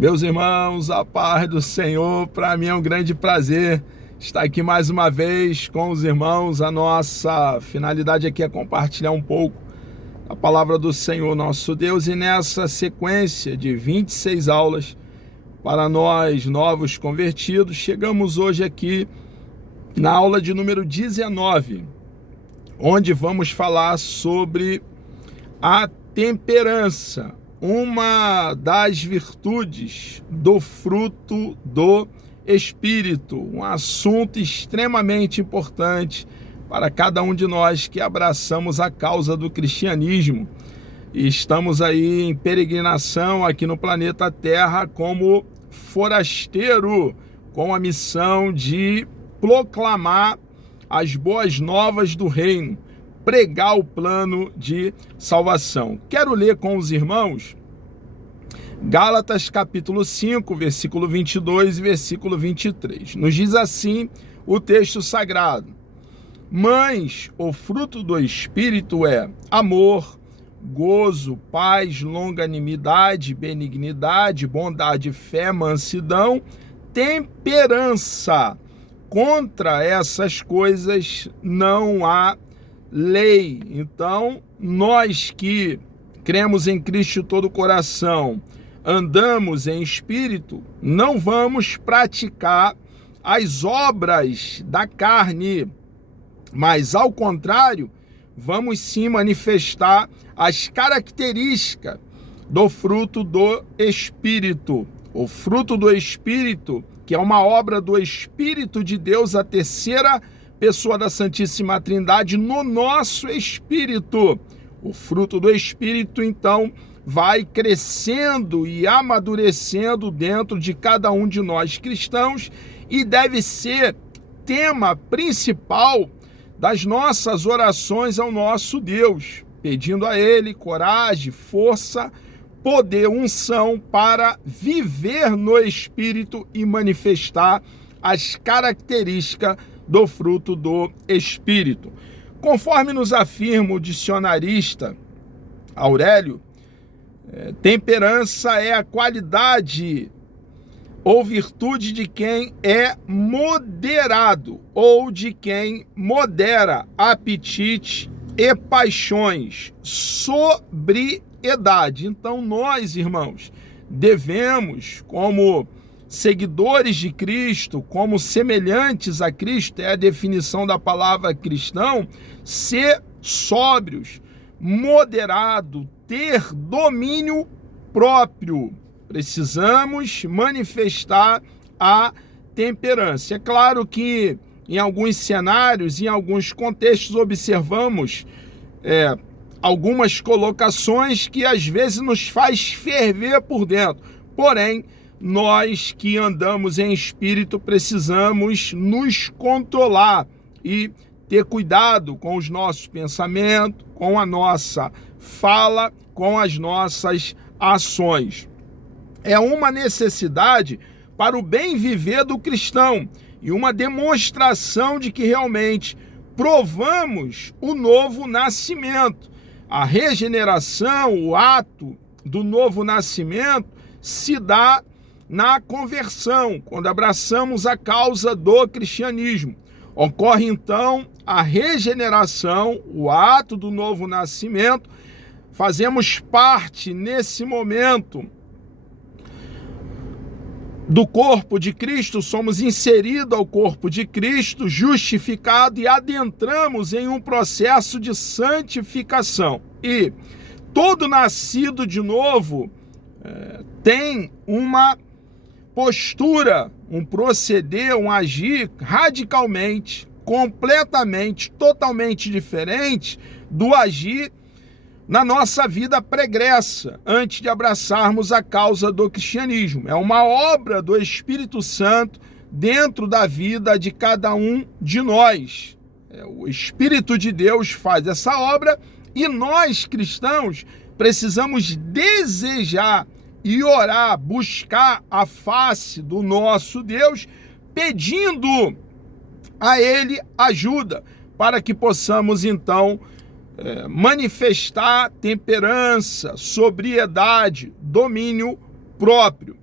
Meus irmãos, a paz do Senhor, para mim é um grande prazer estar aqui mais uma vez com os irmãos. A nossa finalidade aqui é compartilhar um pouco a palavra do Senhor nosso Deus, e nessa sequência de 26 aulas para nós novos convertidos, chegamos hoje aqui na aula de número 19, onde vamos falar sobre a temperança, uma das virtudes do fruto do Espírito, um assunto extremamente importante para cada um de nós que abraçamos a causa do cristianismo e estamos aí em peregrinação aqui no planeta Terra como forasteiro, com a missão de proclamar as boas novas do reino, pregar o plano de salvação. Quero ler com os irmãos Gálatas capítulo 5, versículo 22 e versículo 23. Nos diz assim o texto sagrado: mas o fruto do Espírito é amor, gozo, paz, longanimidade, benignidade, bondade, fé, mansidão, temperança. Contra essas coisas não há lei. Então, nós que cremos em Cristo de todo o coração, andamos em espírito, não vamos praticar as obras da carne, mas ao contrário, vamos sim manifestar as características do fruto do Espírito. O fruto do Espírito, que é uma obra do Espírito de Deus, a terceira pessoa da Santíssima Trindade, no nosso espírito. O fruto do Espírito, então, vai crescendo e amadurecendo dentro de cada um de nós cristãos e deve ser tema principal das nossas orações ao nosso Deus, pedindo a Ele coragem, força, poder, unção para viver no Espírito e manifestar as características do fruto do Espírito. Conforme nos afirma o dicionarista Aurélio, temperança é a qualidade ou virtude de quem é moderado ou de quem modera apetite e paixões, sobriedade. Então nós, irmãos, devemos, como seguidores de Cristo, como semelhantes a Cristo, é a definição da palavra cristão, ser sóbrios, moderado, ter domínio próprio. Precisamos manifestar a temperança. É claro que em alguns cenários, em alguns contextos, observamos algumas colocações que às vezes nos faz ferver por dentro. Porém, nós que andamos em espírito precisamos nos controlar e ter cuidado com os nossos pensamentos, com a nossa fala, com as nossas ações. É uma necessidade para o bem viver do cristão e uma demonstração de que realmente provamos o novo nascimento. A regeneração, o ato do novo nascimento se dá na conversão, quando abraçamos a causa do cristianismo. Ocorre então a regeneração, o ato do novo nascimento. Fazemos parte nesse momento do corpo de Cristo, somos inseridos ao corpo de Cristo, justificados, e adentramos em um processo de santificação. E todo nascido de novo tem uma postura, um proceder, um agir radicalmente, completamente, totalmente diferente do agir na nossa vida pregressa, antes de abraçarmos a causa do cristianismo. É uma obra do Espírito Santo dentro da vida de cada um de nós. O Espírito de Deus faz essa obra e nós, cristãos, precisamos desejar e orar, buscar a face do nosso Deus, pedindo a Ele ajuda, para que possamos então manifestar temperança, sobriedade, domínio próprio.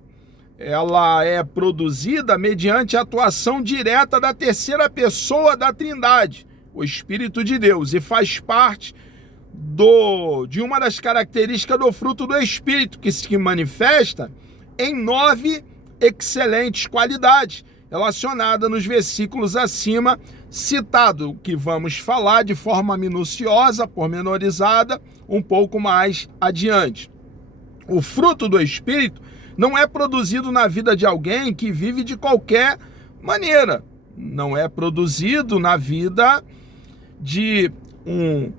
ela é produzida mediante a atuação direta da terceira pessoa da Trindade, o Espírito de Deus, e faz parte de uma das características do fruto do Espírito, que se manifesta em 9 excelentes qualidades, relacionadas nos versículos acima citados, que vamos falar de forma minuciosa, pormenorizada, um pouco mais adiante. O fruto do Espírito não é produzido na vida de alguém que vive de qualquer maneira. Não é produzido na vida de um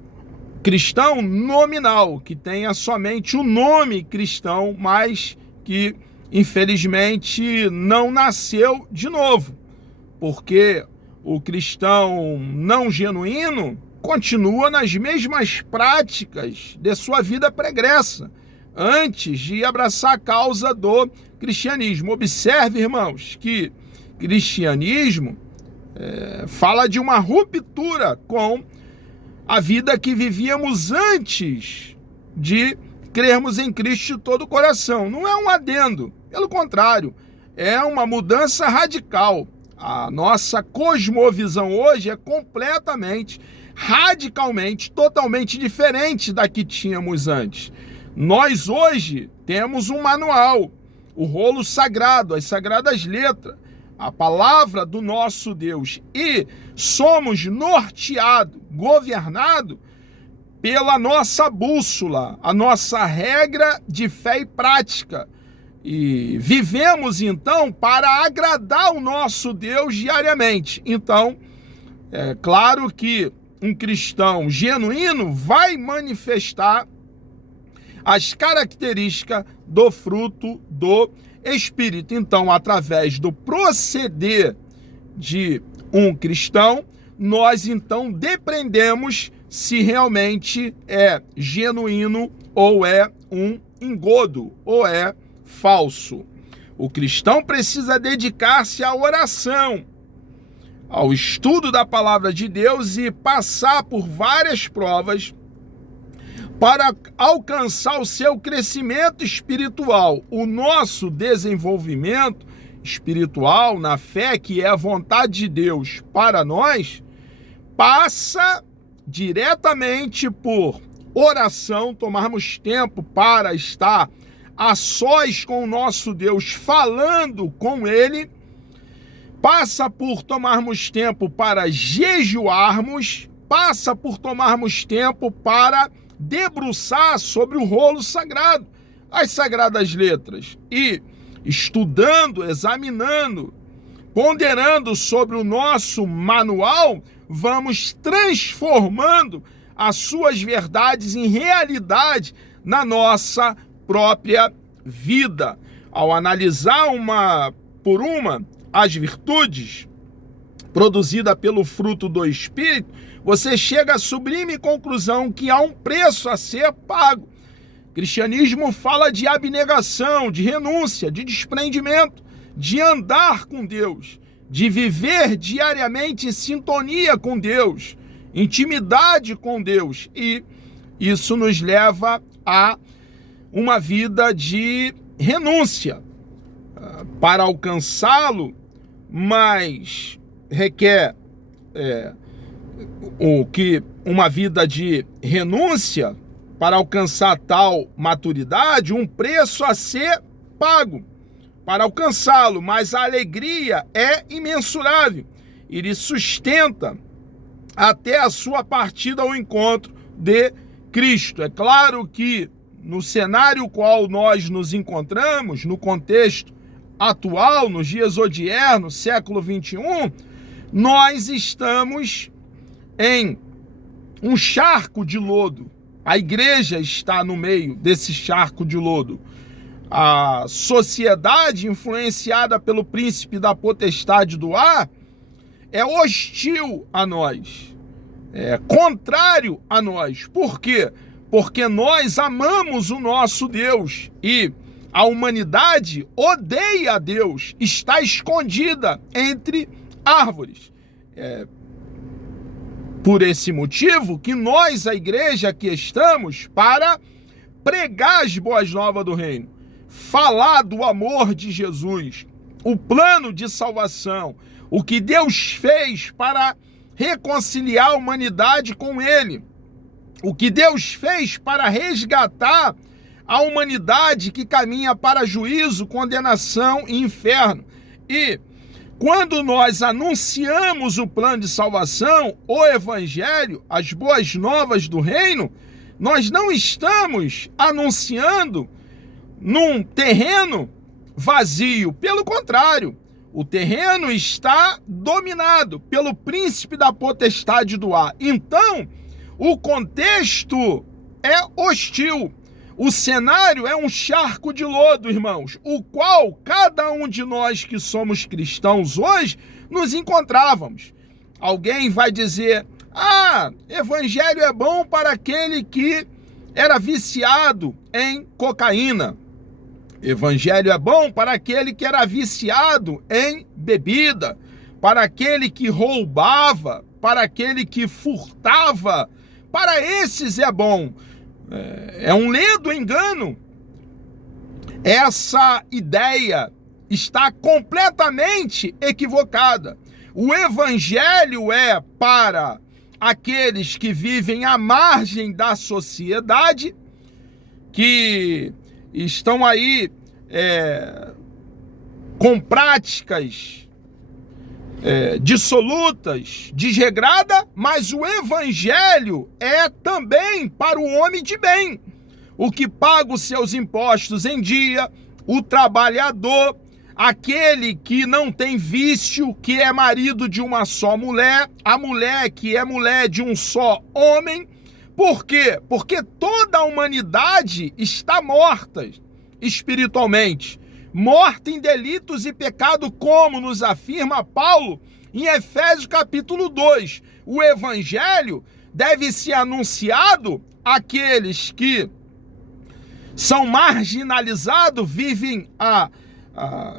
cristão nominal, que tenha somente o nome cristão, mas que, infelizmente, não nasceu de novo. Porque o cristão não genuíno continua nas mesmas práticas de sua vida pregressa, antes de abraçar a causa do cristianismo. Observe, irmãos, que cristianismo fala de uma ruptura com a vida que vivíamos antes de crermos em Cristo de todo o coração. Não é um adendo, pelo contrário, é uma mudança radical. A nossa cosmovisão hoje é completamente, radicalmente, totalmente diferente da que tínhamos antes. Nós hoje temos um manual, o rolo sagrado, as sagradas letras, a palavra do nosso Deus, e somos norteados, governados pela nossa bússola, a nossa regra de fé e prática. E vivemos então para agradar o nosso Deus diariamente. Então, é claro que um cristão genuíno vai manifestar as características do fruto do Espírito. Então, através do proceder de um cristão, nós então depreendemos se realmente é genuíno ou é um engodo, ou é falso. O cristão precisa dedicar-se à oração, ao estudo da palavra de Deus e passar por várias provas para alcançar o seu crescimento espiritual. O nosso desenvolvimento espiritual na fé, que é a vontade de Deus para nós, passa diretamente por oração, tomarmos tempo para estar a sós com o nosso Deus, falando com Ele, passa por tomarmos tempo para jejuarmos, passa por tomarmos tempo para debruçar sobre o rolo sagrado, as sagradas letras, e estudando, examinando, ponderando sobre o nosso manual, vamos transformando as suas verdades em realidade na nossa própria vida. Ao analisar uma por uma as virtudes produzidas pelo fruto do Espírito, você chega à sublime conclusão que há um preço a ser pago. O cristianismo fala de abnegação, de renúncia, de desprendimento, de andar com Deus, de viver diariamente em sintonia com Deus, intimidade com Deus, e isso nos leva a uma vida de renúncia. Para alcançá-lo, mas requer uma vida de renúncia. Para alcançar tal maturidade, um preço a ser pago para alcançá-lo, mas a alegria é imensurável. Ele sustenta até a sua partida ao encontro de Cristo. É claro que no cenário qual nós nos encontramos, no contexto atual, nos dias odiernos, século 21, nós estamos em um charco de lodo. A igreja está no meio desse charco de lodo. A sociedade, influenciada pelo príncipe da potestade do ar, é hostil a nós, é contrário a nós. Por quê? Porque nós amamos o nosso Deus e a humanidade odeia a Deus, está escondida entre árvores. Por esse motivo que nós, a igreja, aqui estamos para pregar as boas novas do reino, falar do amor de Jesus, o plano de salvação, o que Deus fez para reconciliar a humanidade com Ele, o que Deus fez para resgatar a humanidade que caminha para juízo, condenação e inferno. E quando nós anunciamos o plano de salvação, o Evangelho, as boas novas do reino, nós não estamos anunciando num terreno vazio. Pelo contrário, o terreno está dominado pelo príncipe da potestade do ar. Então, o contexto é hostil. O cenário é um charco de lodo, irmãos, o qual cada um de nós que somos cristãos hoje nos encontrávamos. Alguém vai dizer: evangelho é bom para aquele que era viciado em cocaína. Evangelho é bom para aquele que era viciado em bebida, para aquele que roubava, para aquele que furtava. Para esses é bom. É um ledo engano. Essa ideia está completamente equivocada. O evangelho é para aqueles que vivem à margem da sociedade, que estão aí com práticas dissolutas, desregrada, mas o evangelho é também para o homem de bem, o que paga os seus impostos em dia, o trabalhador, aquele que não tem vício, que é marido de uma só mulher, a mulher que é mulher de um só homem. Por quê? Porque toda a humanidade está morta espiritualmente, morta em delitos e pecado, como nos afirma Paulo em Efésios capítulo 2. O evangelho deve ser anunciado àqueles que são marginalizados, vivem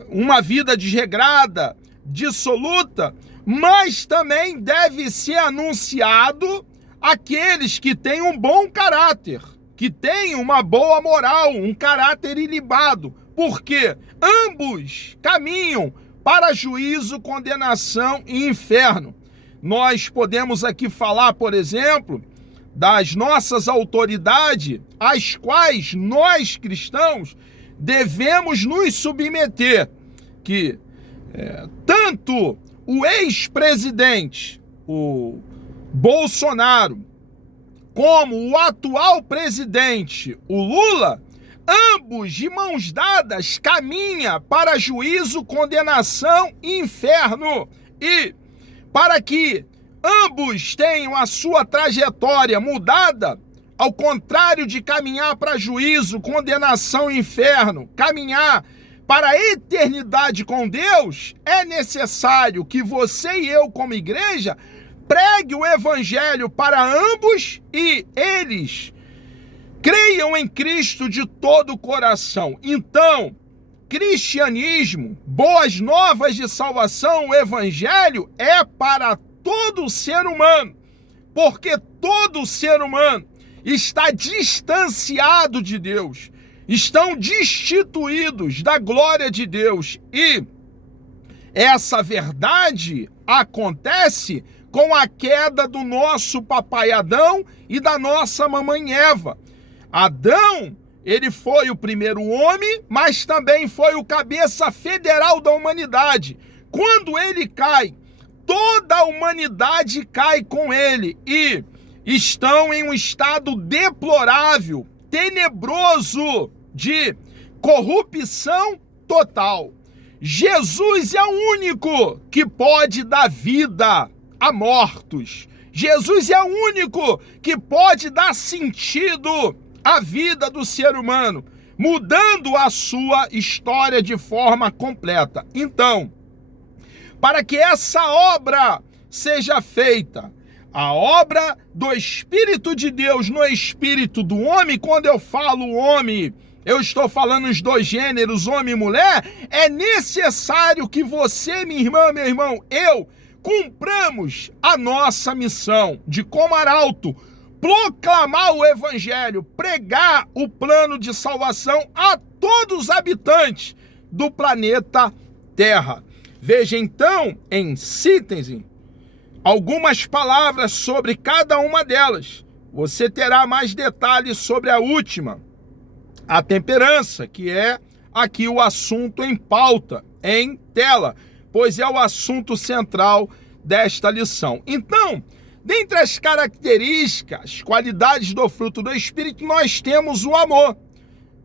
uma vida desregrada, dissoluta, mas também deve ser anunciado àqueles que têm um bom caráter, que têm uma boa moral, um caráter ilibado, porque ambos caminham para juízo, condenação e inferno. Nós podemos aqui falar, por exemplo, das nossas autoridades, às quais nós cristãos devemos nos submeter, que tanto o ex-presidente, o Bolsonaro, como o atual presidente, o Lula, ambos de mãos dadas caminham para juízo, condenação e inferno. E para que ambos tenham a sua trajetória mudada, ao contrário de caminhar para juízo, condenação e inferno, caminhar para a eternidade com Deus, é necessário que você e eu, como igreja, pregue o evangelho para ambos e eles creiam em Cristo de todo o coração. Então, cristianismo, boas novas de salvação, o evangelho é para todo ser humano, porque todo ser humano está distanciado de Deus, estão destituídos da glória de Deus, e essa verdade acontece com a queda do nosso papai Adão e da nossa mamãe Eva. Adão, ele foi o primeiro homem, mas também foi o cabeça federal da humanidade. Quando ele cai, toda a humanidade cai com ele e estão em um estado deplorável, tenebroso, de corrupção total. Jesus é o único que pode dar vida a mortos. Jesus é o único que pode dar sentido à vida do ser humano, mudando a sua história de forma completa. Então, para que essa obra seja feita, a obra do Espírito de Deus no espírito do homem, quando eu falo homem, eu estou falando os dois gêneros, homem e mulher, é necessário que você, minha irmã, meu irmão, eu, cumpramos a nossa missão de, como arauto, proclamar o evangelho, pregar o plano de salvação a todos os habitantes do planeta Terra. Veja então, em síntese, algumas palavras sobre cada uma delas. Você terá mais detalhes sobre a última, a temperança, que é aqui o assunto em pauta, em tela, pois é o assunto central desta lição. Então, dentre as características, qualidades do fruto do Espírito, nós temos o amor.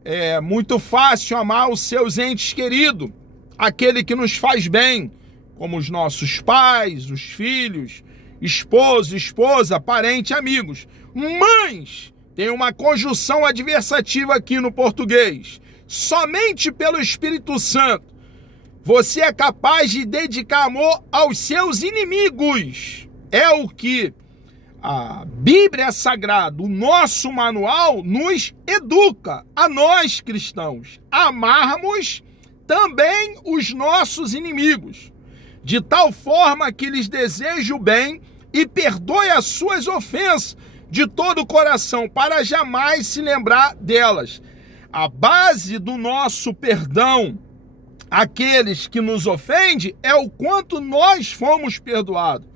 É muito fácil amar os seus entes queridos, aquele que nos faz bem, como os nossos pais, os filhos, esposo, esposa, parente, amigos. Mas tem uma conjunção adversativa aqui no português. Somente pelo Espírito Santo você é capaz de dedicar amor aos seus inimigos. É o que a Bíblia Sagrada, o nosso manual, nos educa, a nós cristãos, amarmos também os nossos inimigos, de tal forma que lhes deseje o bem e perdoe as suas ofensas de todo o coração, para jamais se lembrar delas. A base do nosso perdão àqueles que nos ofendem é o quanto nós fomos perdoados.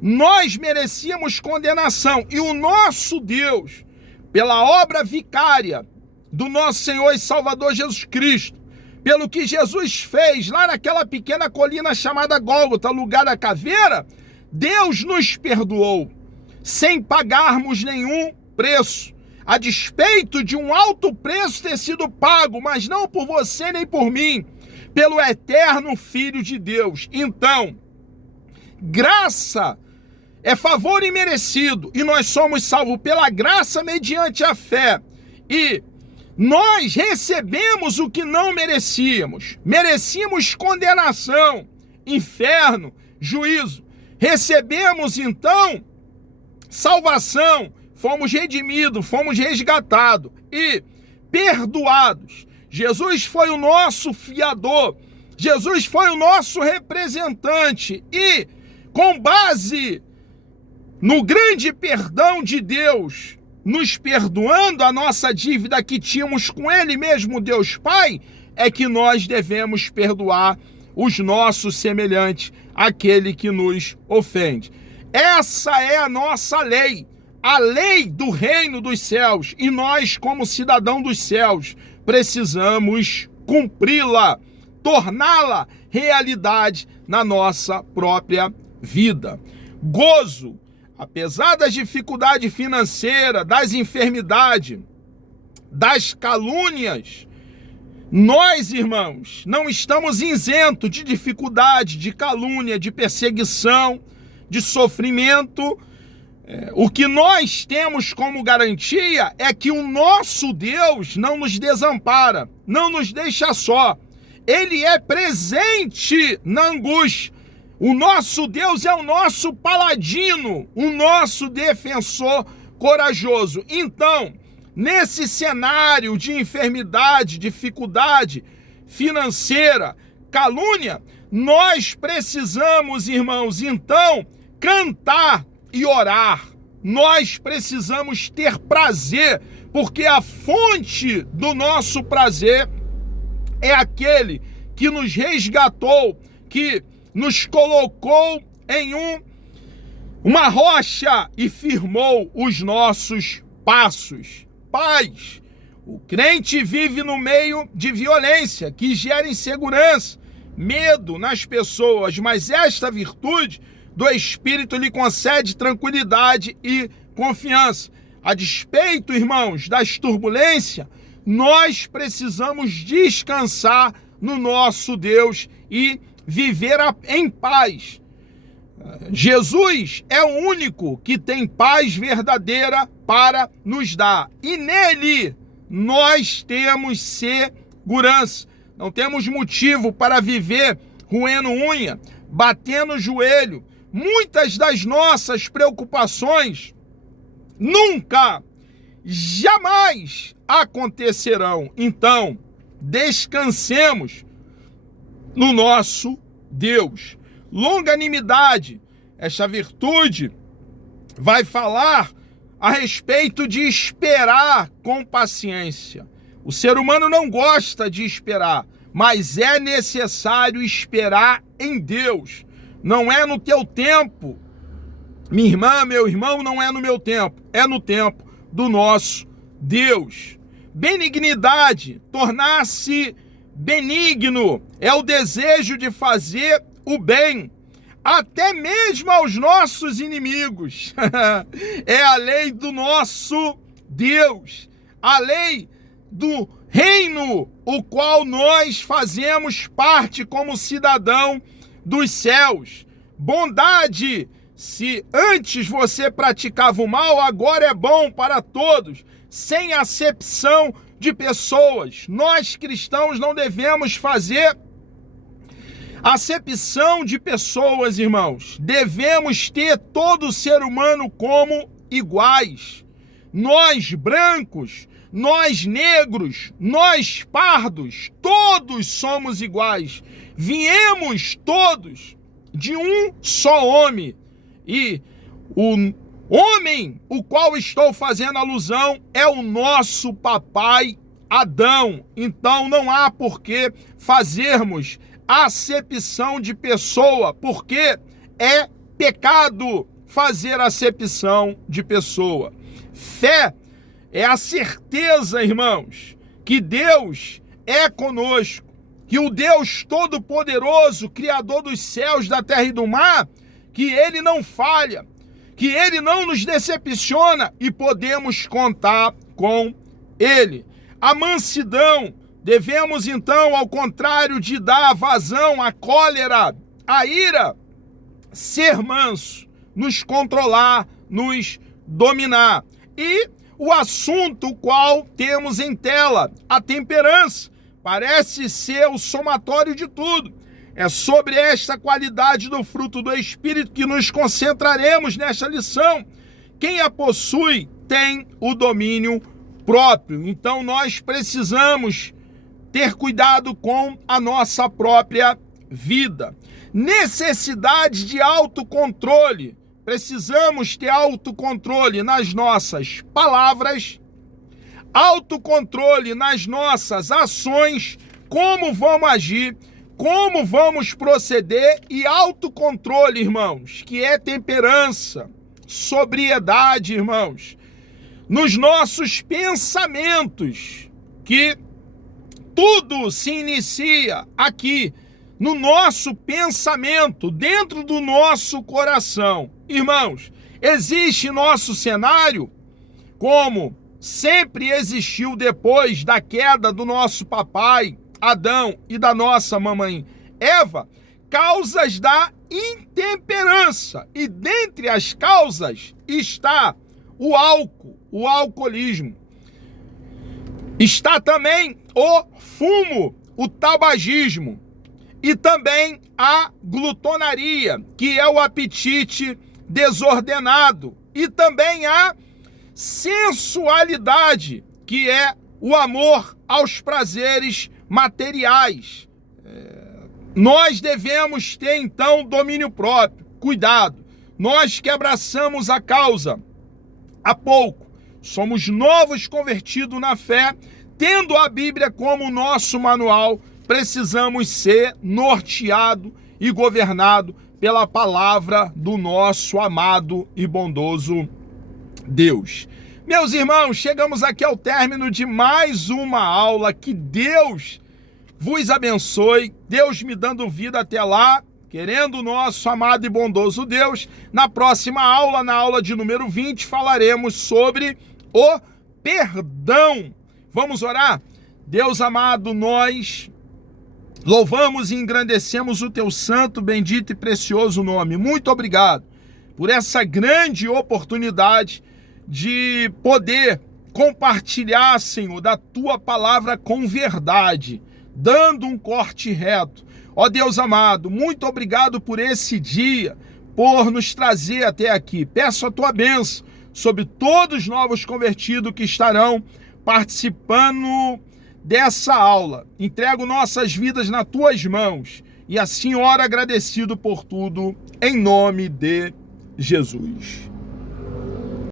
Nós merecíamos condenação e o nosso Deus, pela obra vicária do nosso Senhor e Salvador Jesus Cristo, pelo que Jesus fez lá naquela pequena colina chamada Gólgota, lugar da caveira, Deus nos perdoou sem pagarmos nenhum preço, a despeito de um alto preço ter sido pago, mas não por você nem por mim, pelo eterno Filho de Deus. Então, graça é favor imerecido e nós somos salvos pela graça mediante a fé. E nós recebemos o que não merecíamos. Merecíamos condenação, inferno, juízo. Recebemos então salvação, fomos redimidos, fomos resgatados e perdoados. Jesus foi o nosso fiador, Jesus foi o nosso representante e, com base no grande perdão de Deus, nos perdoando a nossa dívida que tínhamos com Ele mesmo, Deus Pai, é que nós devemos perdoar os nossos semelhantes, aquele que nos ofende. Essa é a nossa lei, a lei do reino dos céus, e nós, como cidadão dos céus, precisamos cumpri-la, torná-la realidade na nossa própria vida. Gozo, apesar das dificuldades financeiras, das enfermidades, das calúnias, nós, irmãos, não estamos isentos de dificuldade, de calúnia, de perseguição, de sofrimento. O que nós temos como garantia é que o nosso Deus não nos desampara, não nos deixa só. Ele é presente na angústia. O nosso Deus é o nosso paladino, o nosso defensor corajoso. Então, nesse cenário de enfermidade, dificuldade financeira, calúnia, nós precisamos, irmãos, então, cantar e orar. Nós precisamos ter prazer, porque a fonte do nosso prazer é aquele que nos resgatou, que nos colocou em uma rocha e firmou os nossos passos. Paz. O crente vive no meio de violência, que gera insegurança, medo nas pessoas, mas esta virtude do Espírito lhe concede tranquilidade e confiança. A despeito, irmãos, das turbulências, nós precisamos descansar no nosso Deus e viver em paz. Jesus é o único que tem paz verdadeira para nos dar. E nele nós temos segurança. Não temos motivo para viver roendo unha, batendo o joelho. Muitas das nossas preocupações nunca, jamais acontecerão. Então, descansemos no nosso Deus. Longanimidade, esta virtude vai falar a respeito de esperar com paciência. O ser humano não gosta de esperar, mas é necessário esperar em Deus. Não é no teu tempo, minha irmã, meu irmão, não é no meu tempo, é no tempo do nosso Deus. Benignidade, tornar-se benigno, é o desejo de fazer o bem, até mesmo aos nossos inimigos. É a lei do nosso Deus, a lei do reino, o qual nós fazemos parte como cidadão dos céus. Bondade, se antes você praticava o mal, agora é bom para todos, sem acepção de pessoas. Nós cristãos não devemos fazer acepção de pessoas, irmãos. Devemos ter todo ser humano como iguais. Nós brancos, nós negros, nós pardos, todos somos iguais. Viemos todos de um só homem. E o homem, o qual estou fazendo alusão, é o nosso papai Adão. Então não há por que fazermos acepção de pessoa, porque é pecado fazer acepção de pessoa. Fé é a certeza, irmãos, que Deus é conosco, que o Deus Todo-Poderoso, Criador dos céus, da terra e do mar, que Ele não falha, que Ele não nos decepciona e podemos contar com Ele. A mansidão, devemos então, ao contrário de dar vazão à cólera, à ira, ser manso, nos controlar, nos dominar. E o assunto qual temos em tela, a temperança, parece ser o somatório de tudo. É sobre esta qualidade do fruto do Espírito que nos concentraremos nesta lição. Quem a possui tem o domínio próprio. Então nós precisamos ter cuidado com a nossa própria vida. Necessidade de autocontrole. Precisamos ter autocontrole nas nossas palavras, autocontrole nas nossas ações, como vamos agir, como vamos proceder, e autocontrole, irmãos, que é temperança, sobriedade, irmãos, nos nossos pensamentos, que tudo se inicia aqui, no nosso pensamento, dentro do nosso coração. Irmãos, existe nosso cenário, como sempre existiu depois da queda do nosso papai Adão e da nossa mamãe Eva, causas da intemperança. E dentre as causas está o álcool, o alcoolismo. Está também o fumo, o tabagismo. E também a glutonaria, que é o apetite desordenado. E também a sensualidade, que é o amor aos prazeres materiais. Nós devemos ter, então, domínio próprio. Cuidado. Nós que abraçamos a causa há pouco, somos novos convertidos na fé, tendo a Bíblia como nosso manual, precisamos ser norteado e governado pela palavra do nosso amado e bondoso Deus. Meus irmãos, chegamos aqui ao término de mais uma aula. Que Deus vos abençoe, Deus me dando vida até lá, querendo o nosso amado e bondoso Deus. Na próxima aula, na aula de número 20, falaremos sobre o perdão. Vamos orar? Deus amado, nós louvamos e engrandecemos o teu santo, bendito e precioso nome. Muito obrigado por essa grande oportunidade de poder compartilhar, Senhor, da tua palavra com verdade, dando um corte reto. Ó Deus amado, muito obrigado por esse dia, por nos trazer até aqui. Peço a tua bênção sobre todos os novos convertidos que estarão participando dessa aula. Entrego nossas vidas nas tuas mãos e assim oro agradecido por tudo, em nome de Jesus.